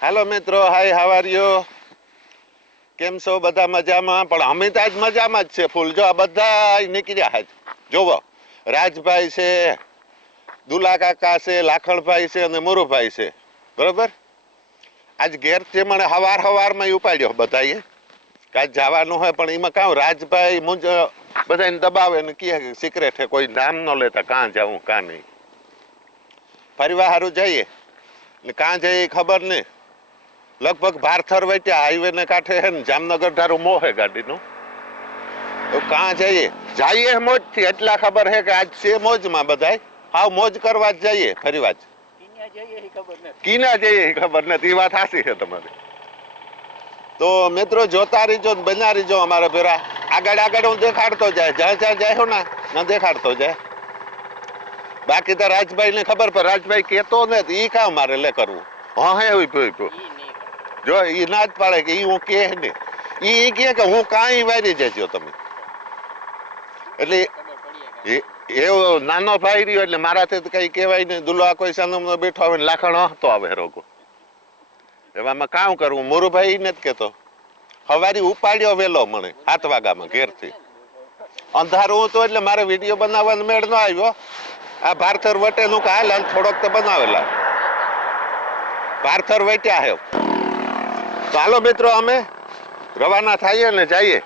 હાલો મિત્રો, હાય, how are you? કેમ છો? બધા મજામાં? પણ અમે તો આજ મજામાં જ છે ફૂલ. જો આ બધા નીકળ્યા હાજ. જોવો, રાજભાઈ છે, દુલા કાકા છે, લાખણભાઈ છે અને મુરુભાઈ છે. બરોબર. આજ ઘેરથી મને હવારમાં ઉપાડ્યો બધાએ. કાંઈ જવાનું હોય પણ એમાં કાં રાજભાઈ મુંજ બધાને દબાવે ને કહે સિક્રેટ છે, કોઈ નામ ન લેતા કાં જાવું કાં નહીં. ફરવા સારું જઈએ ને કાં જઈએ ખબર નહીં. લગભગ ભારથર વચ્ચે હાઈવે ને કાંઠે છે ને જામનગર ધારું મોહ ગાડીનું. તો કાં જઈએ મોજ થી. એટલા ખબર છે કે આજ છે મોજમાં બધાય. હાવ મોજ કરવા જ જઈએ, ફરીવા જ. કીના જઈએ ખબર નથી. એ વાત સાચી છે તમારી. તો મિત્રો જોતા રહીજો ને બન્યા રહીજો અમારા ભેરા. આગળ હું દેખાડતો જાય, જ્યાં જાય ને ના દેખાડતો જાય. બાકી તો રાજભાઈ ને ખબર પર રાજભાઈ કેતો ને ઈ કામ મારે લે કરવું. હા હે એવું જો ઈ ના જ પાડે કે ઈ હું કે ને ઈ કે હું કાંઈ વારી જજો તમે. એટલે એવો નાનો ભાઈ રહ્યો એટલે મારાથી કઈ કહેવાય નહીં. દુલા કોઈ સામે બેઠો આવે ને લાખણ હતો આવે રોગો. એવામાં કામ કરવું. મોરુભાઈ ને જ કેતો હવારી ઉપાડ્યો વેલો મને 7 વાગ્યામાં ઘેરથી. અંધારું હતું એટલે મારે વિડીયો બનાવવાનો મેળ ન આવ્યો. આ ભારથર વટેલું હાલ થોડોક તો બનાવેલા. ભારથર વટ્યા હે. તો હાલો મિત્રો, અમે રવાના થઈએ ને જઈએ,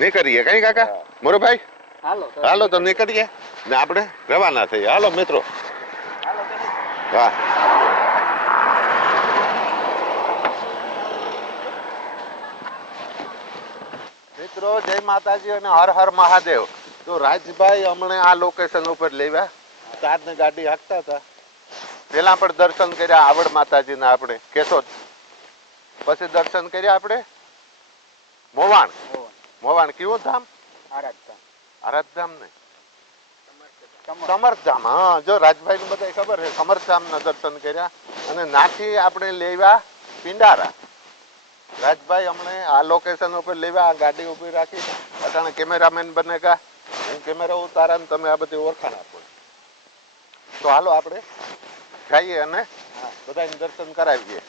નીકળીએ. કઈ કાકા મોરુભાઈ? હાલો તો નીકળીએ ને આપણે રવાના થઈએ. હાલો મિત્રો. હા. મિત્રો જય માતાજી અને હર હર મહાદેવ. તો રાજભાઈ હમણે આ લોકેશન ઉપર લેવા ચારને ગાડી હાંકતા હતા. પેલા પણ દર્શન કર્યા આવડ માતાજીના આપણે કેશોદ. પછી દર્શન કર્યા આપણે મોવાણ કેવું ધામ? આરાધધામ ને સમર્થધામ. હા, જો રાજભાઈ ને બધા ખબર છે. સમર્થધામ ના દર્શન કર્યા અને નાથી આપણે લેવા પિંડારા. રાજભાઈ હમણે આ લોકેશન ઉપર લેવા આ ગાડી ઉભી રાખી. અટાણે કેમેરામેન બનેગા, હું કેમેરા ઉતારા ને તમે આ બધી ઓળખાણ આપો. તો હાલો આપણે જઈએ અને બધાને દર્શન કરાવીએ.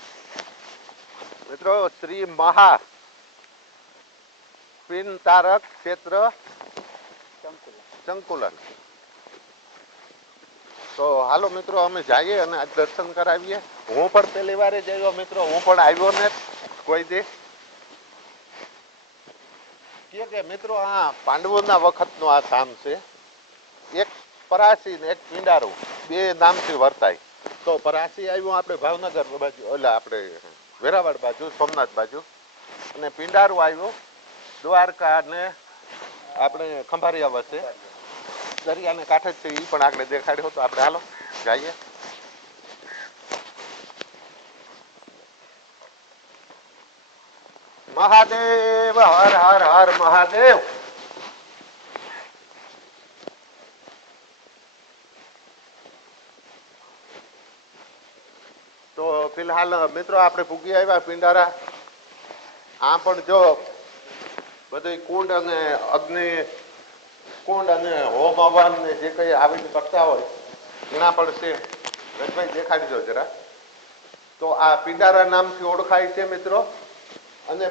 મિત્રો શ્રી મહા પિંડારક ક્ષેત્ર સંકુલન. તો હાલો મિત્રો અમે જઈએ અને આ દર્શન કરાવીએ. હું પણ પહેલી વાર જ આવ્યો મિત્રો. હું પણ આવ્યો ને કોઈ દી. કે મિત્રો આ પાંડવોના વખતનો આ ધામ છે. એક પરાસી ને એક પિંડારું બે નામથી વર્તાય. તો પરાસી આવ્યું આપણે ભાવનગર બાજુ, એટલે આપણે વેરાવળ બાજુ, સોમનાથ બાજુ. અને પિંડારું આવ્યું દ્વારકા ને આપણે ખંભાળિયા વચ્ચે દરિયાને કાંઠે જ છે. એ પણ આગળ દેખાડ્યો તો આપણે હાલો જઈએ. મહાદેવ હર હર હર મહાદેવ. તો ફિલહાલ મિત્રો આપણે પૂગી આવ્યા પિંડારા. આ પણ જો બધું કુંડ અને અગ્નિ કુંડ અને હોમ હવન ને જે કઈ આવીને કરતા હોય એના પણ છે. રજભાઈ દેખાડી દો જરા. તો આ પિંડારા નામથી ઓળખાય છે મિત્રો. અને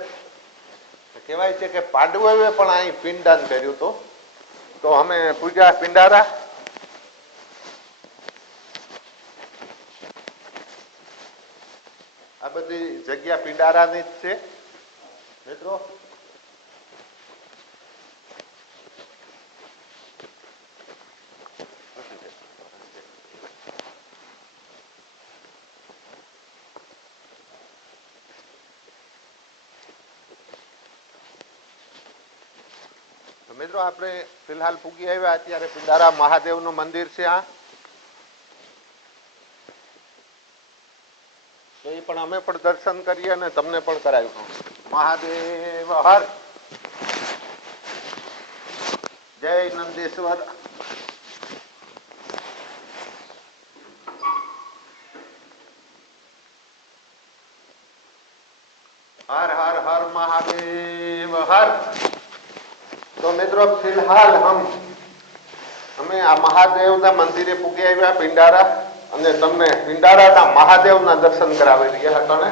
કહેવાય છે કે પાંડવોએ પણ અહીં પિંડદાન કર્યું હતું. તો અમે પૂજા પિંડારા. આ બધી જગ્યા પિંડારાની જ છે મિત્રો. મિત્રો આપણે ફિલહાલ પૂગી આવ્યા. અત્યારે પિંડારા મહાદેવનું મંદિર છે. આ તો એ પણ અમે પણ દર્શન કરીએ અને તમને પણ કરાવ્યું. મહાદેવ હર જય નંદેશ્વર. હર હર હર મહાદેવ હર. તો મિત્રો ફિલહાલ અમે આ મહાદેવના મંદિરે પૂગી આવ્યા પિંડારા. અને તમને પિંડારાના મહાદેવના દર્શન કરાવી રહ્યા હતા ને.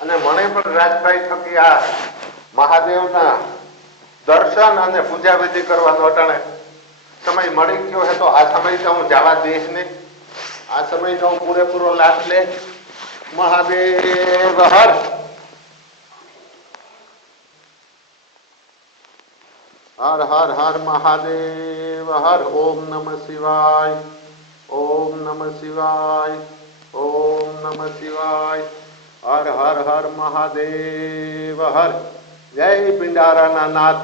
અને મને પણ રાજભાઈ થકી આ મહાદેવના દર્શન અને પૂજા વિધિ કરવાનો અટાણે સમય મળી ગયો છે. તો આ સમય તો હું જવા દઈશ નહીં. આ સમયનો હું પૂરેપૂરો લાભ લે. મહાદેવ હર. હર હર હર મહાદેવ હર. ઓમ નમઃ શિવાય. ઓમ નમઃ શિવાય. ઓમ નમઃ શિવાય. હર હર હર મહાદેવ હર. જય પિંડારાના નાથ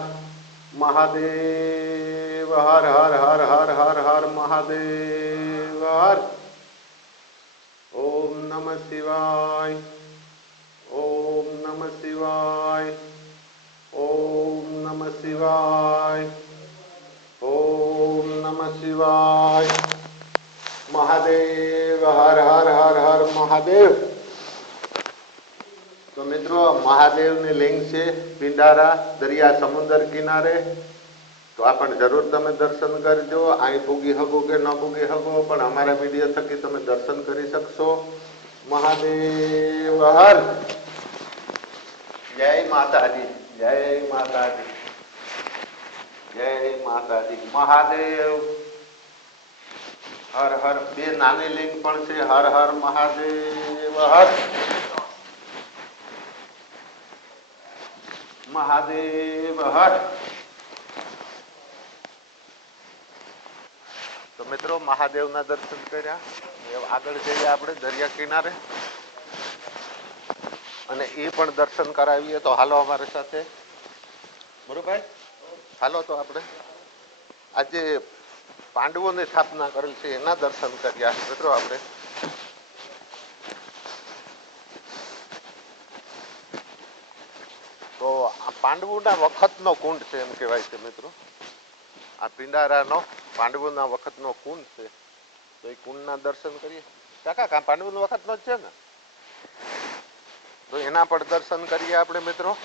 મહાદેવ હર હર હર હર હર હર મહાદેવ હર. ઓમ નમઃ શિવાય. ઓમ નમઃ શિવાય. ઓમ નમઃ શિવાય. ઓમ નમઃ શિવાય. મહાદેવ હર હર હર હર મહાદેવ. તો મિત્રો મહાદેવની લિંગ છે પિંડારા દરિયા સમુદ્ર કિનારે. તો આ પણ જરૂર તમે દર્શન કરજો. અહીં પૂગી શકો કે ન પૂગી શકો પણ અમારા મીડિયા થકી તમે દર્શન કરી શકશો. મહાદેવ હર. જય માતાજી. જય માતાજી. જય માતાજી. મહાદેવ હર હર. બે નાની લિંગ પણ છે. હર હર મહાદેવ હર. મહાદેવ હર. તો મિત્રો મહાદેવના દર્શન કર્યા. આગળ જઈએ આપણે દરિયા કિનારે અને એ પણ દર્શન કરાવીએ. તો હાલો અમારી સાથે. બરોબર હાલો. તો આપણે આજે પાંડવોની સ્થાપના કરેલ છે એના દર્શન કર્યા મિત્રો આપણે. તો આ પાંડવોના વખતનો કુંડ છે એમ કહેવાય છે મિત્રો. આ પિંડારાનો પાંડવોના વખતનો કુંડ છે. તો એ કુંડના દર્શન કરીએ. કાકા પાંડવોના વખતનો જ છે ને. તો એના પણ દર્શન કરીએ આપણે મિત્રો.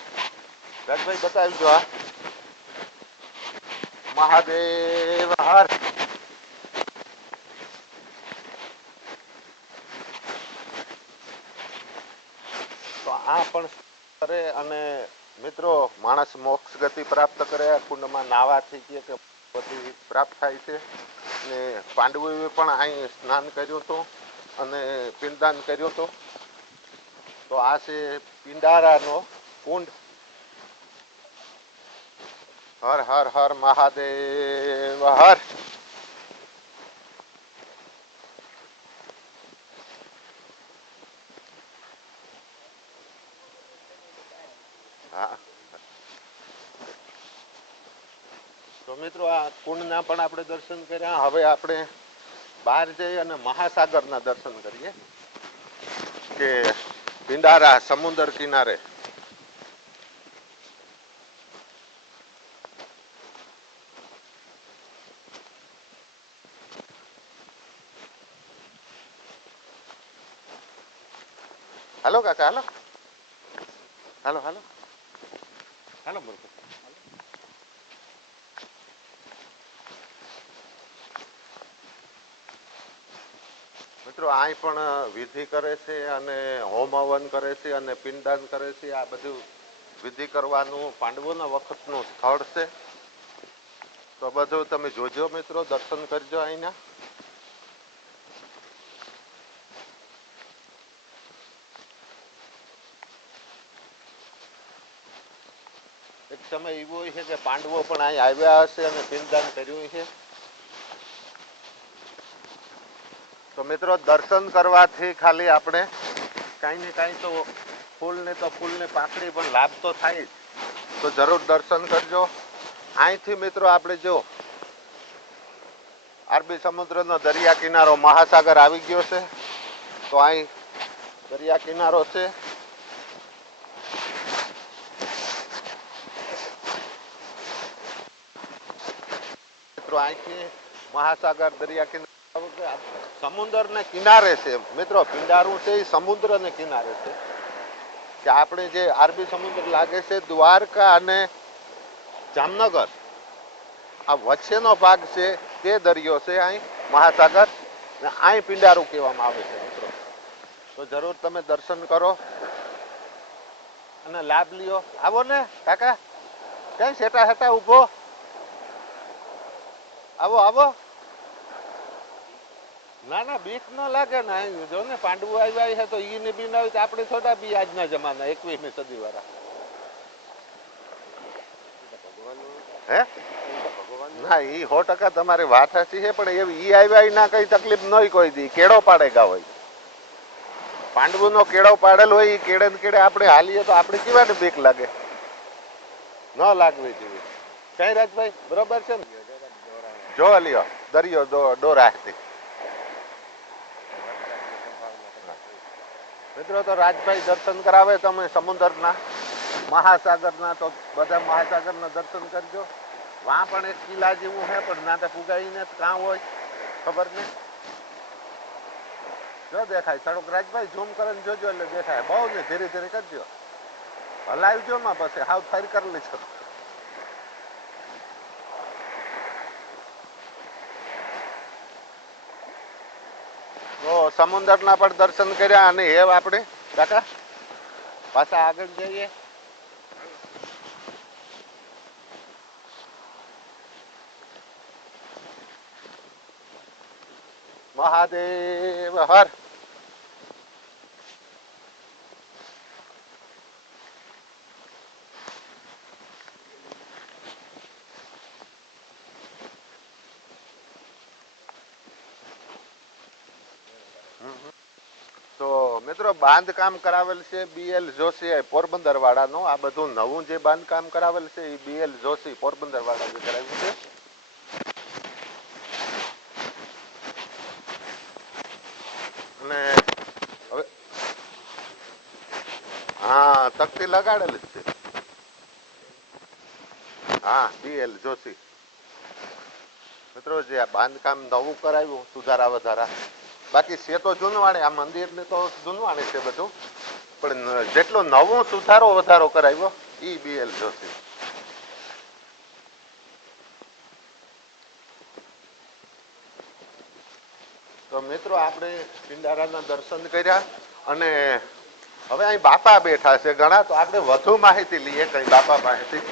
રાજભાઈ બતાવજો. આ મહાદેવ હર. તો આ પણ કરે અને મિત્રો માણસ મોક્ષ ગતિ પ્રાપ્ત કરે. કુંડમાં નાવાથી કે બધી પ્રાપ્ત થાય છે. ને પાંડવોએ પણ અહીં સ્નાન કર્યું હતું અને પિંડદાન કર્યું હતું. તો આ છે પિંડારાનો કુંડ. હર હર હર મહાદેવ હર. હા. તો મિત્રો આ કુંડના પણ આપણે દર્શન કર્યા. હવે આપણે બહાર જઈ અને મહાસાગરના દર્શન કરીએ કે પિંડારા સમુદ્ર કિનારે. હાલો કાકા હાલો. હાલો હાલો હાલો મુર્ખો. મિત્રો અહીં પણ વિધિ કરે છે અને હોમ હવન કરે છે અને પિંડદાન કરે છે. આ બધું વિધિ કરવાનું પાંડવોના વખતનું સ્થળ છે. તો બધું તમે જોજો મિત્રો. દર્શન કરજો અહીંના. એક સમય એવો છે કે પાંડવો પણ અહીં આવ્યા હશે અને પિંડદાન કર્યું છે. તો મિત્રો દર્શન કરવાથી ખાલી આપણે કાંઈ ને કાંઈ તો ફૂલની પાંખડી પણ લાભ તો થાય જ. તો જરૂર દર્શન કરજો. અહીંથી મિત્રો આપણે જો અરબી સમુદ્રનો દરિયા કિનારો મહાસાગર આવી ગયો છે. તો અહીં દરિયા કિનારો છે. મિત્રો અહીંથી મહાસાગર દરિયા કિનારો સમુદ્રને કિનારે છે મિત્રો. પિંડારું છે એ સમુદ્રને કિનારે છે. કે આપણે જે અરબી સમુદ્ર લાગે છે દ્વારકા અને જામનગર આ વચ્ચેનો ભાગ છે તે દરિયો છે અહીં મહાસાગર. ને અહીં પિંડારું કહેવામાં આવે છે મિત્રો. તો જરૂર તમે દર્શન કરો અને લાભ લ્યો. આવો ને કાકા, ક્યાં સેટા હેટા ઊભો, આવો આવો. ના ના બીક ન લાગે ને. જો ને પાંડવો આવ્યા છે તો ઈ બી ના હોય તો આપણે થોડા બી આજના જમાના 21મી સદી વાળા. હે ના ઈ 100% તમારી વાત સાચી છે, પણ એવી ઈ આવ્યા ના કઈ તકલીફ નહીં કોઈ દી. કેળો પાડે ગા હોય, પાંડવો નો કેળો પાડેલો હોય, ઈ કેળે ને કેળે આપણે હાલીએ તો આપણે કેવાને બીક લાગે, ન લાગવી જોઈએ. કઈ રાજભાઈ બરોબર છે ને? જો લ્યો દરિયો ડોરાથી. મિત્રો તો રાજભાઈ દર્શન કરાવે તમે સમુદ્રના, મહાસાગરના, તો બધા મહાસાગરના દર્શન કરજો. વાં પણ એક કિલ્લા જેવું છે, પણ ના તો પુગાઈને કાં હોય ખબર નહીં. જો દેખાય સડક રાજભાઈ, ઝૂમ કરીને જોજો એટલે દેખાય. બહુ ને ધીરે ધીરે કરજો, હલાવજો માં પછી હાવ ફરી કરી લેજો. તો સમુદ્રના પણ દર્શન કર્યા અને એ આપણે કાકા પાછા આગળ જઈએ. મહાદેવ હર. તો મિત્રો બાંધકામ કરાવેલ છે BL જોશી પોરબંદર વાળાનું. આ બધું નવું જે બાંધકામ કરાવેલ છે એ BL જોશી પોરબંદર વાળા જે કરાવ્યું છે. અને હવે હા તકતી લગાડેલી જ છે. હા BL જોશી. મિત્રો જે આ બાંધકામ નવું કરાવ્યું સુધારા વધારા, બાકી છે તો જૂનવાણી. આ મંદિર ને તો જૂનવાણી છે બધું, પણ જેટલો નવો સુધારો વધારો કરાવ્યો ઈ BL જોશી. તો મિત્રો આપણે પિંડારાના દર્શન કર્યા અને હવે અહીં બાપા બેઠા છે ઘણા, તો આપણે વધુ માહિતી લઈએ કઈ બાપા માહિતી.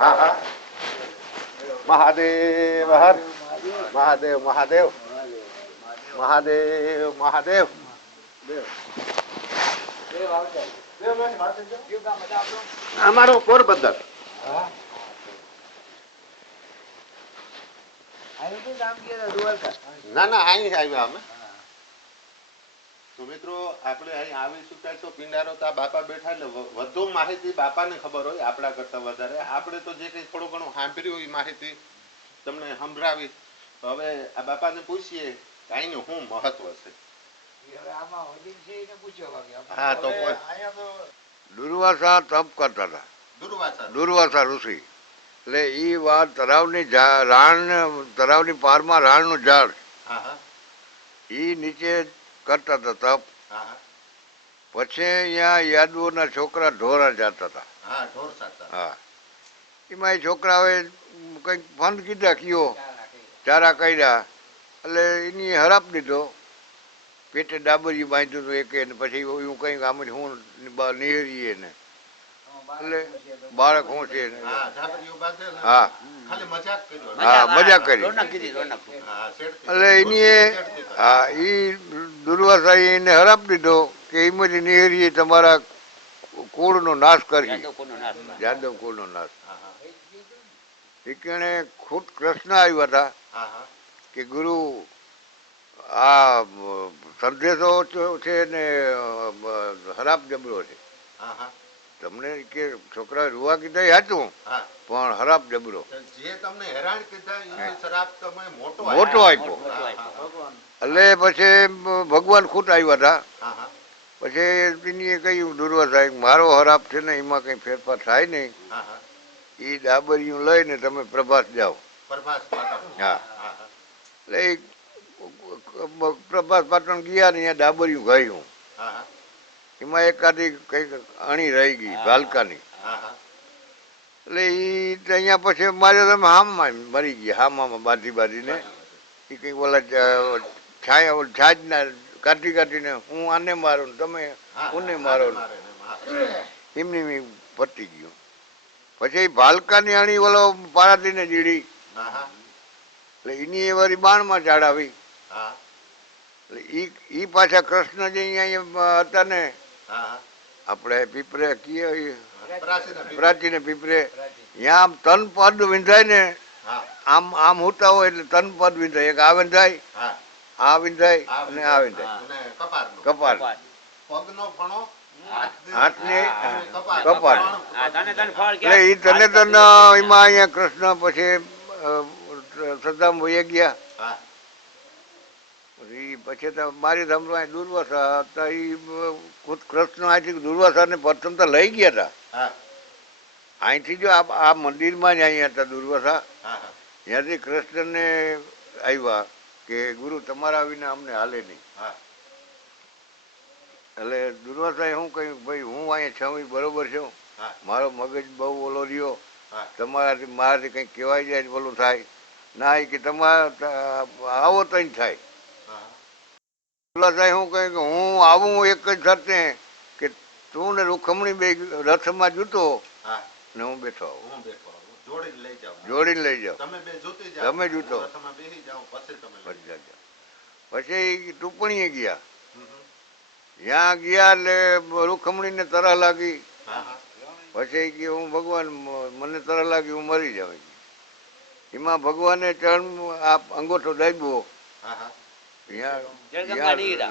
હા હા મહાદેવ હર. મહાદેવ મહાદેવ મહાદેવ મહાદેવ. અમારું પોરબંદર. ના ના અહીં આવ્યા અમે. તો મિત્રો આપણે અહીં આવી ચૂક્યા છો પિંડારો, તો આ બાપા બેઠા એટલે વધુ માહિતી બાપાને ખબર હોય આપણા કરતા વધારે. આપણે તો જે કંઈ થોડું ઘણું સાંભળ્યું એ માહિતી તમને સંભળાવી. તો હવે આ બાપાને પૂછીએ કે અહીંનું શું મહત્વ છે. હા તો દુર્વાસા તપ કરતા હતા. દુર્વાસા ઋષિ. એટલે એ વાત તળાવની તળાવની પારમાં રાણનું ઝાડ, એ નીચે કરતા હતા તપ. પછી અહીંયા યાદવોના છોકરા ઢોરા જતા હતા. હા એમાં એ છોકરાઓએ કંઈક ફંડ કીધા કયો ચારા કર્યા એટલે એની હરાપ દીધો. પેટે ડાબરિયું બાંધ્યું હતું એકે, ને પછી એવું કંઈક આમ હું નિહરીએ ને એટલે બાળક શું છે. હા હા મજાક કરી એટલે એની હા એ દુર્વાસા એને હરાપ દીધો કે એમાંથી નિહરીએ તમારા કુળનો નાશ કરી, યાદવ કુળનો નાશ. એ ખુદ કૃષ્ણ આવ્યા હતા કે ગુરુ આ સંદેશો છે ને હરાપ જબરો છે. તમને કે છોકરા રૂવા કીધા હતું, પણ હરાપ જબરો મોટો આપ્યો. એટલે પછી ભગવાન ખુદ આવ્યા હતા. પછી એની કહ્યું દુર્વાસા મારો હરાપ છે ને એમાં કઈ ફેરફાર થાય નહીં, એ ડાબરિયું લઈને તમે પ્રભાસ જાઓ. હા એટલે પ્રભાસ પાટણ ગયા ને અહીંયા ડાબરિયું ગયું. એમાં એકાદી કઈક અણી રહી ગઈ ભાલકાની. એટલે એ અહીંયા પછી મારે તમે હામમાં મરી ગયા, હામામાં બાંધીને એ કંઈક ઓલા છાજના કાઢીને હું આને મારું ને તમે કોને મારો ને એમની પતી ગયું. પછી એ ભાલકાની અણી ઓલો પારાતીને જીડી એટલે એની એ વારી બાણમાં ચડાવી. એટલે ઈ પાછા કૃષ્ણ જે અહીંયા હતા ને આપણે પીપરે કીએ પ્રાચીને પીપરે ત્યાં આમ તન પદ વિંધાય ને આમ આમ હોતા હોય એટલે તન પદ વિંધાય. એક આ વિંધાય, આ વિંધાય અને આ વિંધાય કપાળ હાથને કપાળ. એટલે એ તને તન એમાં અહીંયા કૃષ્ણ પછી સદામ વહી ગયા. પછી તો મારી ધમરો દુર્વાસા હતા. એ ખુદ કૃષ્ણ અહીંથી દુર્વાસાને પ્રથમ તો લઈ ગયા હતા. અહીંથી જો આ મંદિરમાં જ અહીંયા હતા દુર્વાસા. ત્યાંથી કૃષ્ણને આવ્યા કે ગુરુ તમારા વિના અમને હાલે નહીં. એટલે દુર્વાસાએ શું કહ્યું, ભાઈ હું અહીંયા છું બરોબર છું, મારો મગજ બહુ ઓલો રહ્યો, તમારાથી મારાથી કંઈક કહેવાય જાય બોલું થાય ના, એ કે તમારા આવો તો થાય. દુર્વાસાએ શું કહ્યું કે હું આવું એક જ સાથે કે તું ને રૂખમણી બે રથમાં જૂતો ને હું બેઠો આવું, જોડીને લઈ જાઓ, તમે જૂતો. પછી ટૂંપણીએ ગયા. ત્યાં ગયા એટલે રૂખમણીને તરહ લાગી. પછી કે હું ભગવાન મને તરહ લાગી, હું મરી જાઉં. એમાં ભગવાને ચરણ આ અંગોઠો દાબ્યો.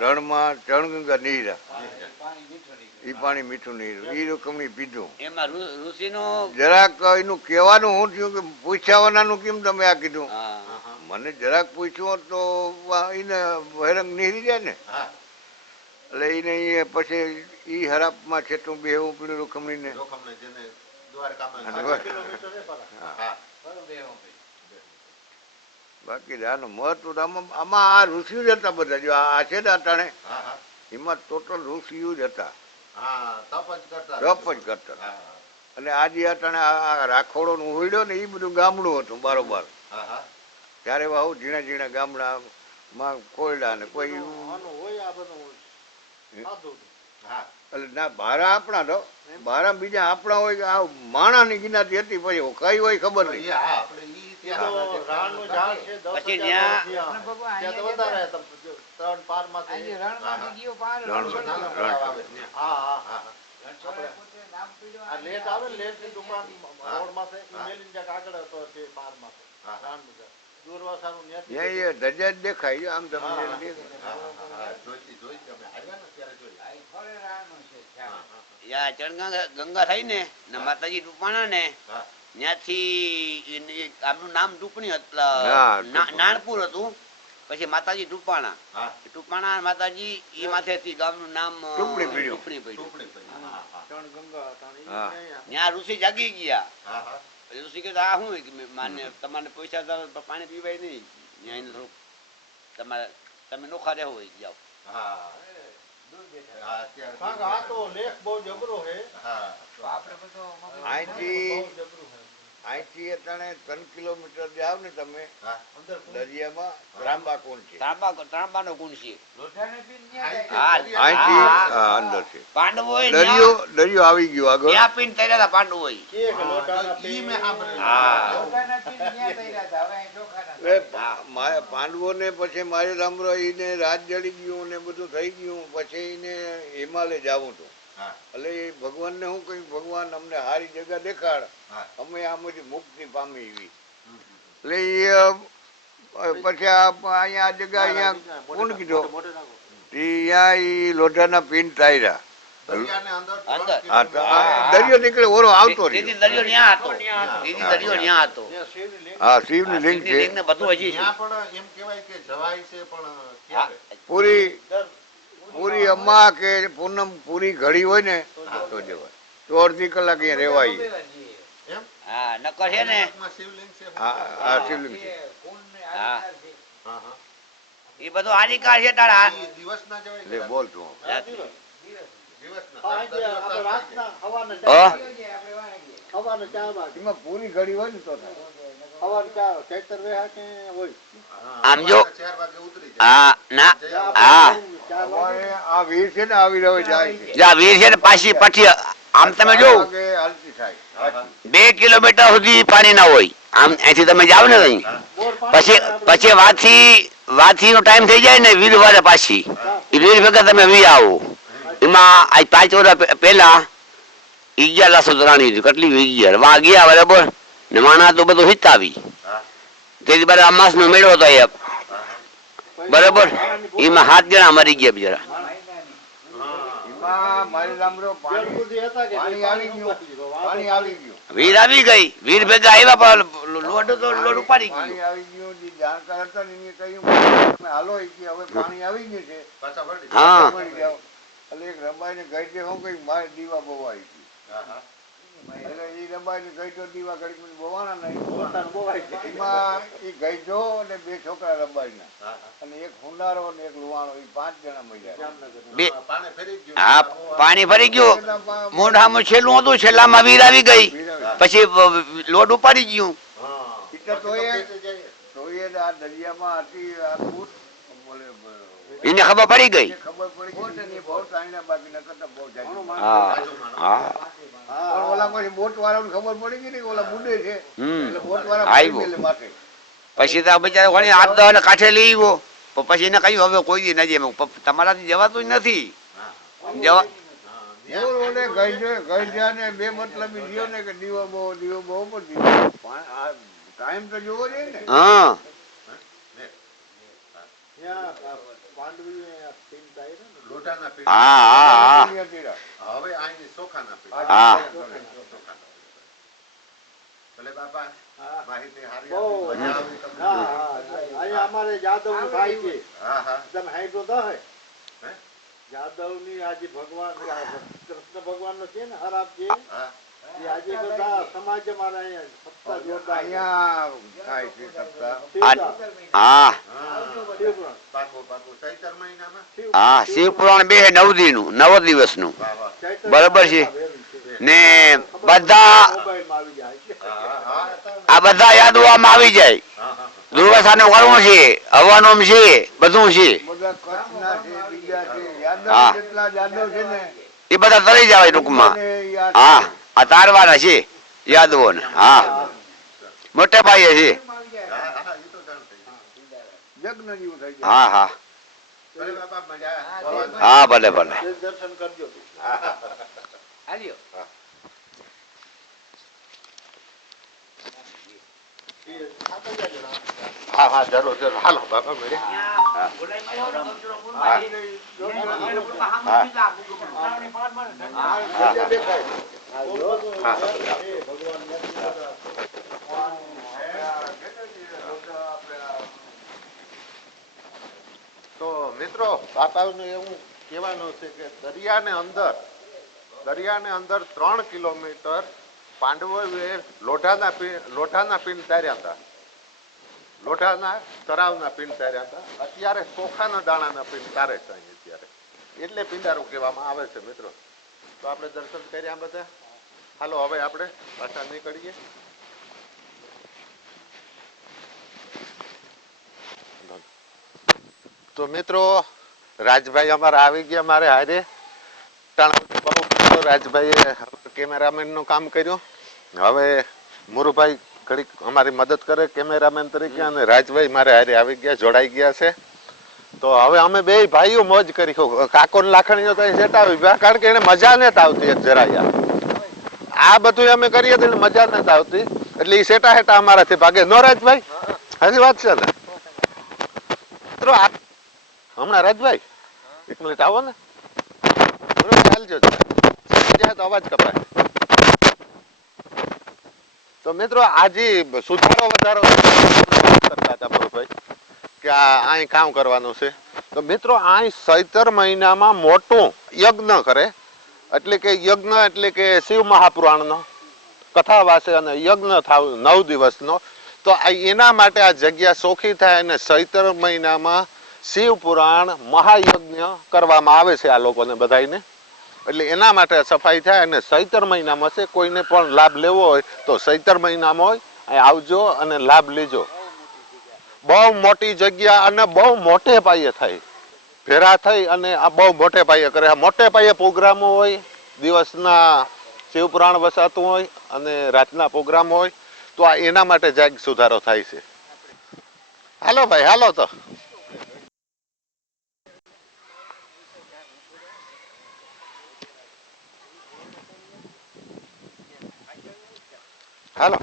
રણમાં ચણગંગા નીરા, એ પાણી મીઠું નીરું, એ રૂખમણી પીધું. જરાક એનું કહેવાનું શું થયું કે પૂછાવાનાનું કેમ તમે આ કીધું? મને જરાક પૂછ્યું તો એને હેરંગ નીરી જાય ને. એટલે એને પછી ઈ હરાપમાં છેટું બેહવું પડ્યું રૂખમણીને. બાકી આનું મહત્વ આમાં આ ઋષિઓ જ હતા બધા. જો આ છે ને અટાણે એમાં ટોટલ ઋષિઓ જ હતા, તપ જ કરતા. અને આજે અટાણે આ રાખોડો નું હોડ્યો ને એ બધું ગામડું હતું બારોબાર. ત્યારે આવું ઝીણા ઝીણા ગામડામાં કોયડા ને કોઈ એટલે ના ભારા આપણા તો ભારા બીજા આપણા હોય કે આ માણાની ગિનાતી હતી. પછી કઈ હોય ખબર નહીં. ધજા જ દેખાય આમ તમે ગંગા થઈ ને માતાજી ટૂંપાણા ને ત્યાંથી આમનું નામ ટૂંપણી નાણપુર હતું. પછી માતાજી ટૂંપાણા માતાજી એ માથેથી ગામનું નામ ટૂંપણી પડ્યું. ત્યાં ઋષિ જાગી ગયા. ઋષિ કે આ શું માને તમારે પૈસા પાણી પીવાય નહીં, તમારે તમે નોખા રહેવો હોય જાઓ. અહીંથી અત્યારે 3 કિલોમીટર જાવ ને તમે દરિયામાં ત્રાંબા કુંડ છે. ત્રાંબાનો કુંડ છે અંદર છે. પાંડવો દરિયો આવી ગયો આગળ. ત્યાં પીને તર્યા હતા પાંડવો. પાંડવો ને પછી મારે સાંભળો એને રાત જડી ગયું ને બધું થઈ ગયું. પછી એને હિમાલય જવું હતું. એટલે એ ભગવાનને હું કહ્યું, ભગવાન અમને સારી જગ્યા દેખાડ, અમે આમાંથી મુક્તિ પામી એવી. એટલે એ પછી અહીંયા આ જગ્યા અહીંયા કોણ કીધો ત્યાં એ લોઢાના પિન તાર્યા. દરિયો નીકળે ઓરો આવતો હા શિવની લિંગ છે. પૂરી અમ્મા કે પૂનમ પૂરી ઘડી હોય ને તો જવાય, તો અડધી કલાક અહીંયા રેવાય. નકર છે ને હા શિવલિંગ છે. એ બધું આદિકાળ છે તારા. બોલ તું એમાં પૂરી ઘડી હોય ને તો આમ જો હા ના હા અમારે આ વીર છે ને આવી રહ્યો જાય છે જા વીર છે ને પાછી પછી આમ તમે જો વાગે હાલતી થાય 2 કિલોમીટર સુધી પાણી ના હોય આમ અહીંથી તમે જાઓ ને અહીં પછી વાથી નો ટાઈમ થઈ જાય ને વીર વારે પાછી એ વીર ભેગા તમે વી આવો એમાં આજ 5 વર્ષ પહેલા ઈગ્યા લાસો રાણી કેટલી વીગ્યા વાં ગયા બરાબર ને માણા તો બધું હિતાવી તેથી બરાબર અમાસ નો મેળો હતો એ બરાબર એમાં 7 જણા મરી ગયા બિચારા એમાં મારી લાંબરો પાણી આવી ગયું પાણી આવી ગયું વીર આવી ગઈ વીર ભેગા આવ્યા પણ લોડ તો લોડ ઉપાડી ગયો પાણી આવી ગયું જે જાણકાર હતા ને એને કહ્યું તમે હાલો એ કે હવે પાણી આવી ગયું છે હા પડી જાઓ એટલે એક રબાઈને ગઈ છે હું કઈ મારે દીવા બહુ આવી ગઈ એટલે એ રબાઈને ગઈ તો દીવા ઘડી મને બોવાના નહીં એમાં એ ગઈ જો અને 2 છોકરા રબાઈના અને એક હુંડારો અને એક લુવાણો એ 5 જણા મળ્યા હા પાણી ભરી ગયું મોઢામાં છેલ્લું હતું છેલ્લામાં વીર આવી ગઈ પછી લોડ ઉપાડી ગયું એટલે તોય આ દરિયામાં હતી આ ફૂટ બોલે એને ખબર પડી ગઈ ખબર પડી ગઈ ને બહુ ટાઈના બાકી ન કરતા બહુ જાય હા હા પણ ઓલા પછી બોટ વાળાને ખબર પડી ગઈ ને કે ઓલા બુડે છે એટલે બોટ વાળા આવ્યો. પડી ગયેલે માથે પછી તો બિચારા વળી હાથ દવાને કાંઠે લઈ આવ્યો પણ પછી એને કહ્યું હવે કોઈ દી નથી તમારાથી જવાતું જ નથી જવા બોલ ઓલે ગઈ જા ને બે મતલબ જીઓ ને કે દીવો બહુ પણ દીવો પણ આ ટાઈમ તો જોવો જોઈએ ને હા હા હા હા અમારે યાદવ નું થાય છે તમે હાઈડ્રો દો હે યાદવ ની આજે ભગવાન કૃષ્ણ ભગવાન નો છે ને હરાબ છે એ આજે બધા સમાજ અમારા અહીંયા સપ્તાહ જોરદાર અહીંયા થાય છે સપ્તાહ હા હા શિવ પુરાણ 9 દીનું 9 દિવસનું બરાબર છે ને બધા મોબાઈલમાં આવી જાય આ બધા યાદવામાં આવી જાય દુર્વાસાનું કરવું છે હવાનું છે બધું છે બધા કચ્છના છે બીજા છે હા. યાદવ જેટલા યાદવ છે ને એ બધા તરી જવાય ટૂંકમાં હા આ તારવાના છે યાદવોને હા મોટે ભાઈએ છે યજ્ઞ જેવું થઈ જાય હા હા હા ભલે ભલે દર્શન કરજો હા હા જરૂર જરૂર હાલો બાપા મળે તો મિત્રો બાપાનું એવું કહેવાનું છે કે દરિયાને અંદર 3 કિલોમીટર પાંડવોએ લોઢાના પિંડ તાર્યા હતા લોઢાના તરાવના પિંડ તાર્યા હતા અત્યારે ચોખાના દાણાના પિંડ તારે છે અહીં અત્યારે એટલે પિંડારું કહેવામાં આવે છે મિત્રો તો આપણે દર્શન કર્યા બધા હાલો હવે આપણે પાછા નીકળીએ તો મિત્રો રાજભાઈ અમારા આવી ગયા મારે હારે બહુ રાજભાઈએ કેમેરામેન નું કામ કર્યું હવે મુરુભાઈ ઘડીક અમારી મદદ કરે કેમેરામેન તરીકે અને રાજભાઈ મારે હારે આવી ગયા જોડાઈ ગયા છે તો હવે અમે બે ભાઈઓ મોજ કરી કાકો લાખણીઓ તો સેટાવી કારણ કે એને મજા નથી આવતી એક જરા યાર આ બધું અમે કરીએ તો મજા નથી આવતી એટલે એ સેટા હેટા અમારાથી ભાગે નો રાજભાઈ હજી વાત છે ને મિત્રો હમણાં રાજભાઈ 1 મિનિટ આવો ને ચાલજો તો અવાજ કપાય તો મિત્રો આજે સુધારો વધારો કરતા હતા ભાઈ કે અહીં કામ કરવાનું છે તો મિત્રો અહીં ચૈતર મહિનામાં મોટું યજ્ઞ કરે એટલે કે શિવ મહાપુરાણનો કથા વાસે અને યજ્ઞ થાવ 9 દિવસનો તો એના માટે આ જગ્યા ચોખ્ખી થાય અને ચૈતર મહિનામાં શિવ પુરાણ મહાયજ્ઞ કરવામાં આવે છે આ લોકોને બધાને એટલે એના માટે સફાઈ થાય. અને ચૈતર મહિનામાં છે, કોઈને પણ લાભ લેવો હોય તો ચૈતર મહિનામાં હોય અહીં આવજો અને લાભ લેજો. બહુ મોટી જગ્યા અને બહુ મોટે પાયે થાય, ભેરા થઈ અને આ બહુ મોટે પાયે કરે. મોટે પાયે પ્રોગ્રામો હોય, દિવસના શિવપુરાણ વસાતું હોય અને રાતના પ્રોગ્રામ હોય, તો આ એના માટે જાગ સુધારો થાય છે. હાલો ભાઈ, હાલો તો હાલો.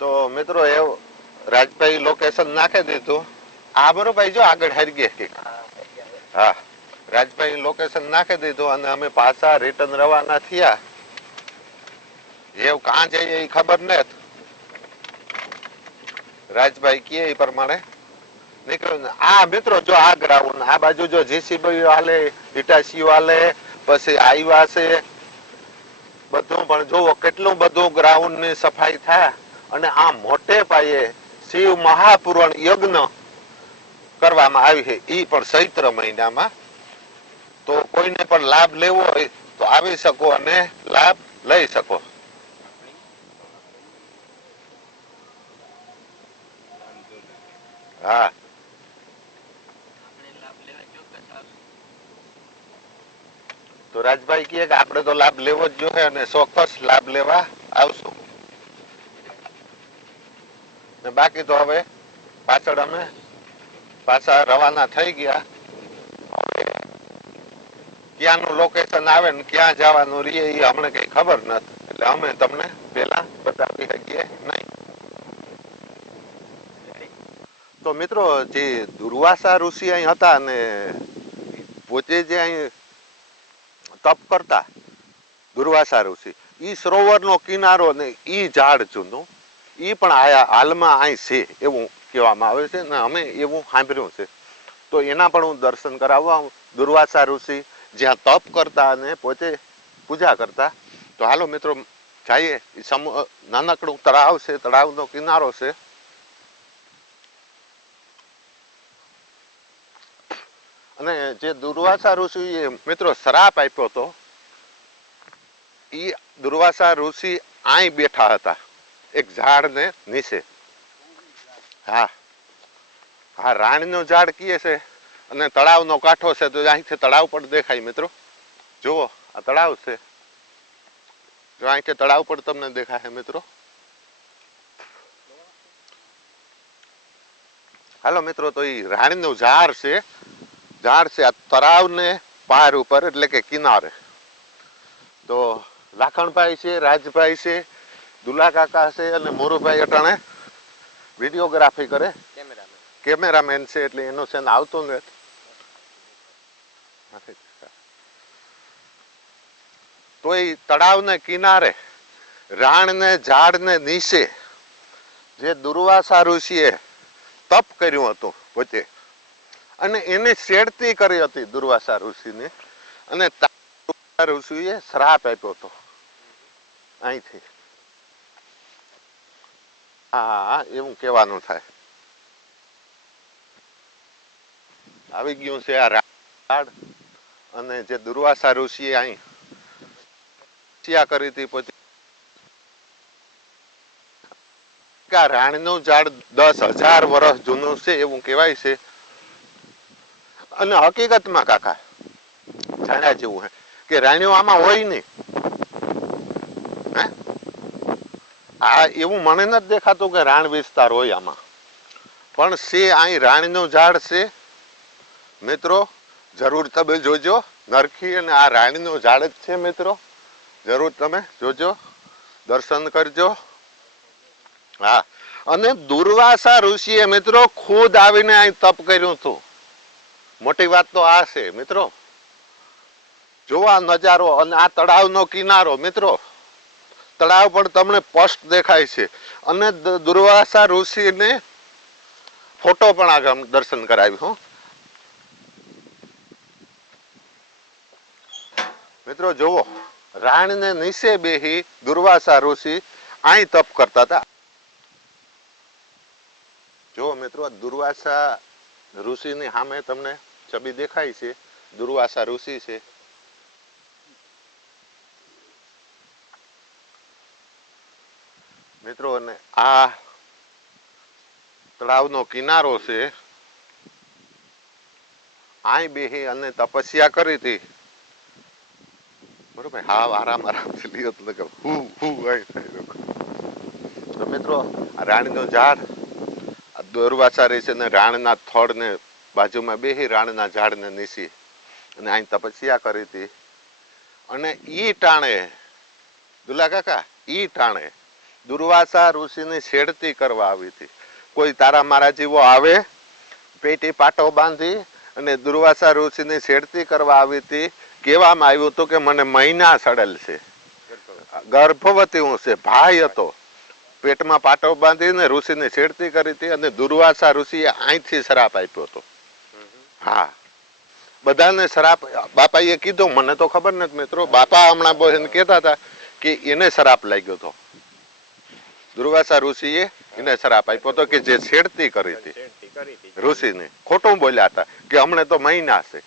તો મિત્રો એવું રાજભાઈ લોકેશન નાખી દીધું. આ બરોબર જો આગળ હારી ગયા. હા, રાજભાઈ લોકેશન નાખી દીધું અને અમે પાછા રિટર્ન રવાના થયા. એવું કાં જઈએ એ ખબર નથી. રાજભાઈ કહે એ પ્રમાણે નીકળ્યું. આ મિત્રો જો આ ગ્રાઉન્ડ આ બાજુ જો જેસીબી હાલે, ઇટાસીઓ હાલે, પછી આવ્યા છે બધું. પણ જુઓ કેટલું બધું ગ્રાઉન્ડ ની સફાઈ થાય. અને આ મોટે પાયે શિવ મહાપુરાણ યજ્ઞ કરવામાં આવી છે, એ પણ ચૈત્ર મહિનામાં. તો કોઈને પણ લાભ લેવો હોય તો આવી શકો અને લાભ લઈ શકો. હા, તો રાજભાઈ કહે કે આપણે તો લાભ લેવો જ જોઈએ અને ચોક્કસ લાભ લેવા આવશું. ને બાકી તો હવે પાછળ અમે પાછા રવાના થઈ ગયા. ક્યાંનું લોકેશન આવે ને ક્યાં જવાનું રહીએ એ અમને કઈ ખબર નથી, એટલે અમે તમને પેલા બતાવી શકીએ નહીં. તો મિત્રો જે દુર્વાસા ઋષિ અહીં હતા ને પોતે જે અહીં તપ કરતા દુર્વાસા ઋષિ, ઈ સરોવરનો કિનારો ને ઈ ઝાડ જૂનું ઈ પણ આયા હાલમાં અહીં છે એવું કહેવામાં આવે છે ને અમે એવું સાંભળ્યું છે. તો એના પણ હું દર્શન કરાવવા. દુર્વાસા ઋષિ જ્યાં તપ કરતા અને પોતે પૂજા કરતા. તો હાલો મિત્રો જઈએ. નાનકડું તળાવ છે, તળાવનો કિનારો છે. અને જે દુર્વાસા ઋષિ મિત્રો શ્રાપ આપ્યો હતો, એ દુર્વાસા ઋષિ અહીં બેઠા હતા એક ઝાડ ને નીચે. હા હા, રાણીનું ઝાડ કીએ છે અને તળાવનો કાંઠો છે. તો અહીંથી તળાવ પણ દેખાય મિત્રો. જુઓ આ તળાવ છે, જો અહીંથી તળાવ પણ તમને દેખાય મિત્રો. હાલો મિત્રો, તો એ રાણીનું ઝાડ છે આ તળાવને પાર ઉપર એટલે કે કિનારે. તો લાખણભાઈ છે, રાજભાઈ છે, દુલા કાકા છે અને મોરુભાઈ અટાણે વિડીયોગ્રાફી કરે, કેમેરામેન છે, એટલે એનો સેન આવતો નથી. તો એ તળાવને કિનારે રાણને ઝાડને નીચે જે દુર્વાસા ઋષિએ તપ કર્યું હતું પોતે, અને એને શેડતી કરી હતી દુર્વાસા ઋષિને, અને ઋષિએ શ્રાપ આપ્યો હતો અહીંથી. હા, એવું કહેવાનું થાય. આવી ગયું છે આ ઝાડ. અને જે દુર્વાસા ઋષિએ અહીં કરી હતી પછી રાણીનું ઝાડ 10,000 વર્ષ જૂનું છે એવું કહેવાય છે. અને હકીકતમાં કાકા જાણ્યા જેવું હે કે રાણીઓ આમાં હોય નહીં. આ એવું મને નથી દેખાતું કે રાણ વિસ્તાર હોય આમાં, પણ છે અહીં રાણીનું ઝાડ છે મિત્રો. જરૂર તમે જોજો નરખી, અને આ રાણીનું ઝાડ જ છે મિત્રો. જરૂર તમે જોજો, દર્શન કરજો. હા, અને દુર્વાસા ઋષિએ મિત્રો ખુદ આવીને અહીં તપ કર્યું હતું. મોટી વાત તો આ છે મિત્રો. જોવા નજારો અને આ તળાવનો કિનારો મિત્રો, તળાવ પણ તમને સ્પષ્ટ દેખાય છે અને દુર્વાસા ઋષિને ફોટો પણ આગળ દર્શન કરાવ્યું. હો મિત્રો જોવો, રાણને નીચે બેહી દુર્વાસા ઋષિ અહીં તપ કરતા હતા. જો મિત્રો, દુર્વાસા ઋષિની સામે તમને છબી દેખાય છે, દુર્વાસા ઋષિ છે. મિત્રો, અને આ તળાવનો કિનારો છે, અહીં બેહી અને તપસ્યા કરી હતી. બરોબર, હા, આરામ આરામથી લ્યો એટલે કે હું અહીં થાય. તો મિત્રો, આ રાણીનો ઝાડ, આ દુર્વાસા ઋષિ ને રાણના થડને બાજુમાં બેહી રાણના ઝાડને નીચી અને અહીં તપસ્યા કરી હતી. અને ઈ ટાણે દુલા કાકા, ઈ ટાણે દુર્વાસા ઋષિની છેડતી કરવા આવી હતી. કોઈ તારા મારા જેવો આવે પેટી પાટો બાંધી અને દુર્વાસા ઋષિની છેડતી કરવા આવી હતી. કહેવામાં આવ્યું હતું કે મને મહિના સડેલ છે, ગર્ભવતી હું છે, ભાઈ હતો, પેટમાં પાટો બાંધીને ઋષિને છેડતી કરી હતી અને દુર્વાસા ઋષિએ અહીંથી શ્રાપ આપ્યો હતો. હા, બધાને શ્રાપ બાપાએ કીધું, મને તો ખબર નથી મિત્રો. બાપા હમણાં બોલીને કહેતા હતા કે એને શ્રાપ લાગ્યો હતો, દુર્વાસા ઋષિએ એને શ્રાપ આપ્યો હતો કે જે છેડતી કરી હતી ઋષિને. ખોટું બોલ્યા હતા કે હમણે તો મહિના છે.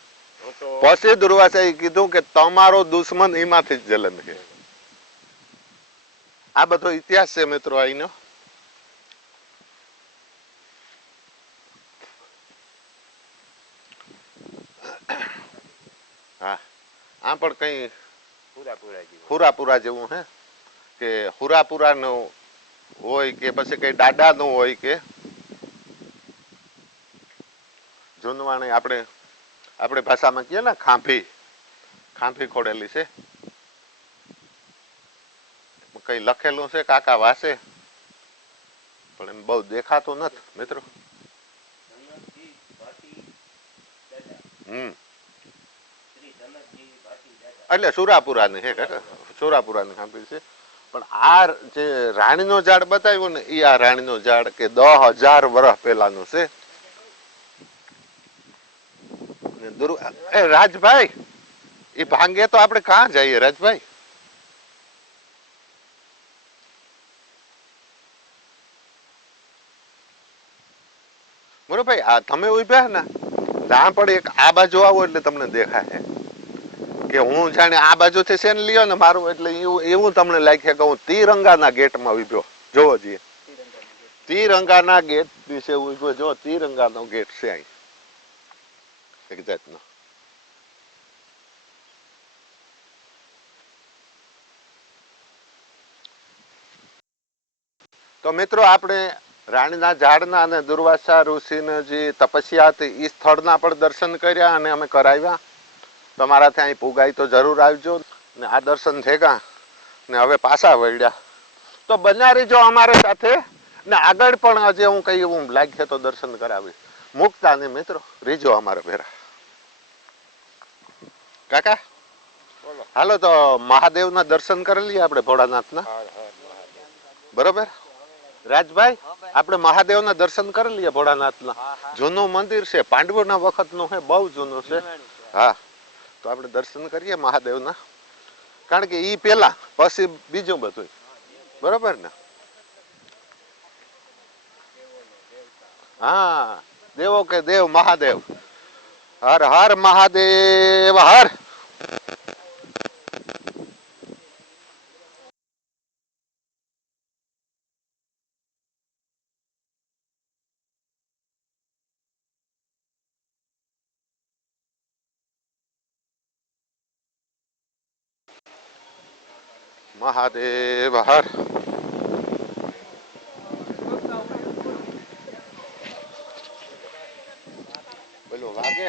પછી દુર્વાસાએ કીધું કે તમારો દુશ્મન એમાંથી જ જલન છે. આ બધો ઇતિહાસ છે મિત્રો અહીંનો. હા, આ પણ કઈ હુરાપુરા જેવું હે કે હુરાપુરા નું હોય કે પછી કઈ દાદા નું હોય કે જૂનવાણી આપણે ભાષામાં કહીએ ને ખાંભી ખોડેલી છે. કઈ લખેલું છે કાકા વાસે, પણ એમ બહુ દેખાતું નથી મિત્રો. એટલે સુરાપુરાની હે કાકા, સુરાપુરાની ખાંભી છે. પણ આ જે રાણીનો ઝાડ બતાવ્યો ને, એ આ રાણીનો ઝાડ કે 10,000 વર્ષ પહેલાનું છે. રાજભાઈ, એ ભાંગે તો આપણે ક્યાં જઈએ રાજભાઈ? બરોબર, આ તમે ઉભ્યા ને ત્યાં પણ એક આ બાજુ આવો એટલે તમને દેખાય કે હું જાણે આ બાજુથી છે ને લ્યો ને મારું, એટલે એવું તમને લાગે કે હું તિરંગાના ગેટમાં ઉભ્યો. જોવો જોઈએ, તિરંગાના ગેટ વિશે ઉભ્યો. જો તિરંગાનો ગેટ છે અહીં એક જાતનો. તો મિત્રો, આપણે રાણીના ઝાડના અને દુર્વાસા ઋષિની જે તપસ્યા હતી એ સ્થળના પણ દર્શન કર્યા અને અમે કરાવ્યા. તમારાથી અહીં પુગાઈ તો જરૂર આવજો ને આ દર્શન થયા ને હવે પાછા વળ્યા. તો બન્યા રહેજો અમારી સાથે ને આગળ પણ હજી હું કઈ એવું લાગે તો દર્શન કરાવી મૂકતા ને મિત્રો રીજો અમારા ભેરા. કાકા હાલો તો મહાદેવના દર્શન કરી લઈએ આપણે ભોળાનાથના. બરોબર રાજભાઈ, આપણે મહાદેવના દર્શન કરી લઈએ ભોળાનાથના. જૂનું મંદિર છે, પાંડવોના વખતનું છે, બહુ જૂનું છે. હા, તો આપણે દર્શન કરીએ મહાદેવના, કારણ કે ઈ પેલા પછી બીજું બધું. બરોબર ને? હા, દેવો કે દેવ મહાદેવ. હર હર મહાદેવ હર. મહાદેવ હર. બોલો વાગે.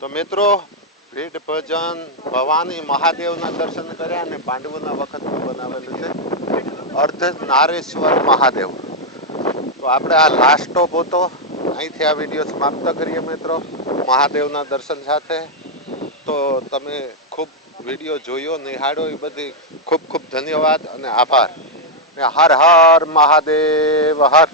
તો મિત્રો ભીડ ભજન ભવાની મહાદેવના દર્શન કર્યા અને પાંડવોના વખતનું બનાવેલું છે અર્ધ નારેશ્વર મહાદેવ. તો આપણે આ લાસ્ટ સ્ટોપ હતો, અહીંથી આ વિડીયો સમાપ્ત કરીએ મિત્રો મહાદેવના દર્શન સાથે. તો તમે ખૂબ વિડીયો જોયો, નિહાળ્યો, એ બધી ખૂબ ખૂબ ધન્યવાદ અને આભાર. હર હર મહાદેવ હર.